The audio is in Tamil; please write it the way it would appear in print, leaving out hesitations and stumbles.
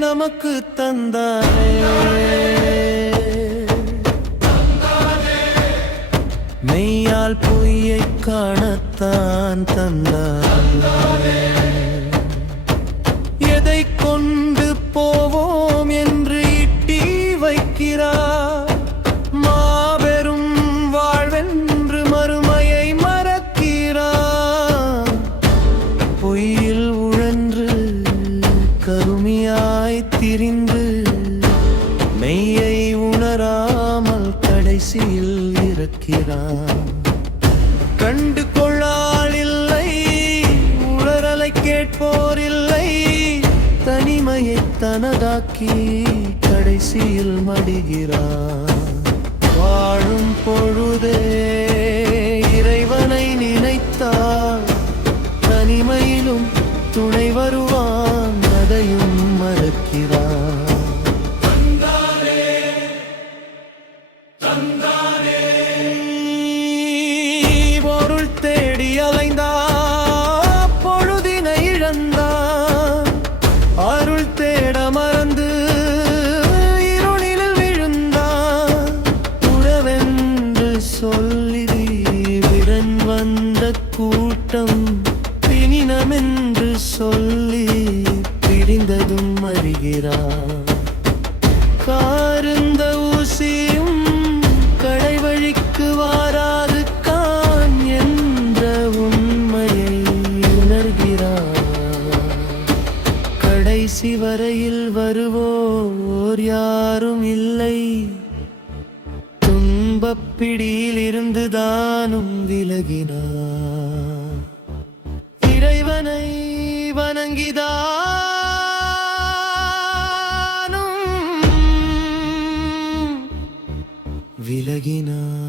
நமக்கு தந்தானே மெய்யால் பொய்யை காணத்தான் தந்தானே எதை கொண்டு போவோம் என்று இட்டி வைக்கிறார் மாபெரும் வாழ்வென்று மறுமையை மறக்கிறார் பொய்யில் உழன்று கருமியாய் திரிந்து மெய்யை உணராமல் கடைசியில் இருக்கிறான் கண்டு கொள்ளால் இல்லை உளறலை கேட்போர் இல்லை தனிமையை தனதாக்கி கடைசியில் மடிகிறான் வாழும் பொழுதே இறைவனை நினைத்தால் தனிமையிலும் துணை வருவான் அதையும் மறக்கிறான் பொருள் தேடி அலைந்தான் பொழுதினை இழந்தான் அருள் தேட மறந்து இருளில் விழுந்தான் உறவென்று சொல்லி விடன் வந்த கூட்டம் பிணினமென்று சொல்லி பிரிந்ததும் அறிகிறான் காருந்த ஊசியும் கடை வழிக்கு வாராது கான் என்ற உண்மையை உணர்கிறான் கடைசி வரையில் வருவோர் யாரும் இல்லை துன்பப் பிடியில் இருந்துதானும் விலகினான் இறைவனை வணங்கிதானும் விலகினான்.